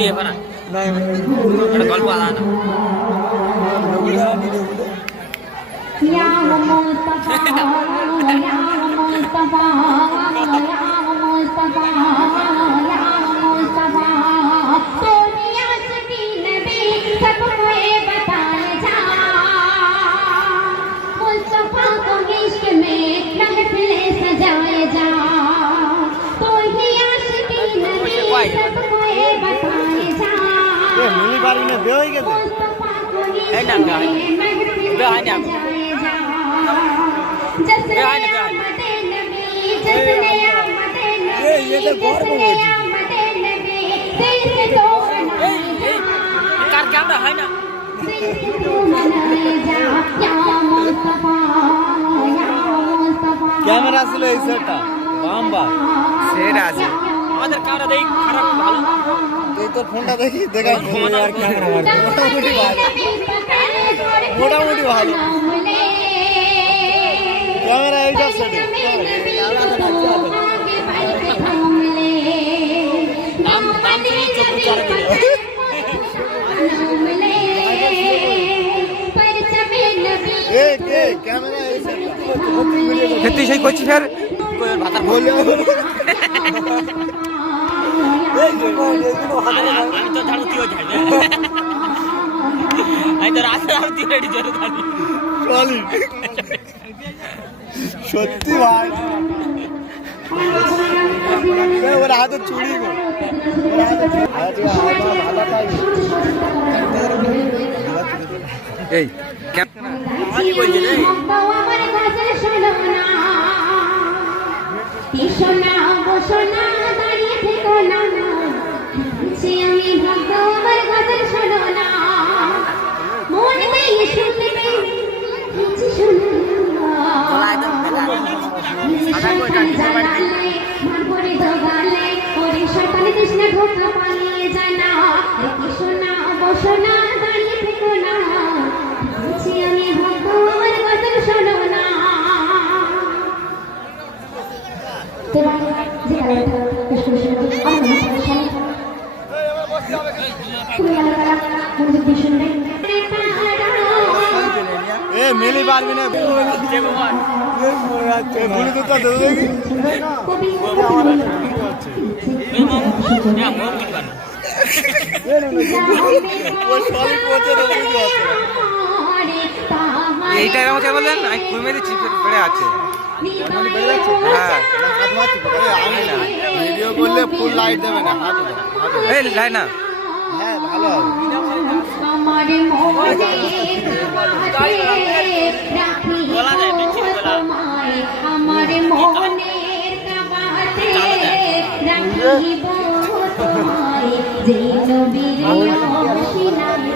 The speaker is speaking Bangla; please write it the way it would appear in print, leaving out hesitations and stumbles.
দিয়ে পারা এটা গল্প আলাদা ইয়া মুস্তাফা ইয়া মুস্তাফা ইয়া মুস্তাফা ইয়া মুস্তাফা তোরে আশিকি নবী सबको बताए जा मुस्तफा को इश्क में महफिलें सजाए जा तो ही आशिकी नबी सबको बताए जा ये मिली बारी में दे होई गए ए ना गा बे आ जा जसने आमद नबी जसने आमद नबी ये तो गौर में हो जी नबी से तो कार कैमरा है ना ক্যামেরা ছিল এই সেটটা বাম্বা সেট আছে আমাদের ক্যামেরা দেই খারাপ ভালো এই তো ফোনটা দেখি দেখা আর ক্যামেরা মোটামুটি ভালো ক্যামেরা এইটা সেটে দাম সেই 24 দিলে এ কে ক্যামেরা এই সেটটা খেতে সেই করছি স্যার ভাতার বলে আমি তো ঝাড়ু দিও যাই আমি তো রাস্তা ঝাড়ু দিয়ে রেডি জোরে থাকি সলিড সত্যি ভাই ওর হাতে চুড়ি গো ওর হাতে এই কি বলছিস রে আমার গজল শোনো না সোনা সোনা দাঁড়িয়ে থেকো না সে আমি ভাগ্য আমার গজল শোনো না মন দিয়ে শুনতে কিছু শোনো পালিয়ে যায় না সোনা সোনা দাঁড়িয়ে থেকো না আমি ভাগ্য আমার গজল শোনো না এ মেলি পারবি না গুলি তো দে দেখি এইটার আমাকে বলেন আমি ঘুমিয়ে দিচ্ছি পড়ে আছে হ্যাঁ আমি না ভিডিও করলে ফুল লাইট দেবে না এই লাই না হ্যাঁ ভালো হবে বলা যায় দেখি বলা আমার মোহনের যে নবীর অশিলায়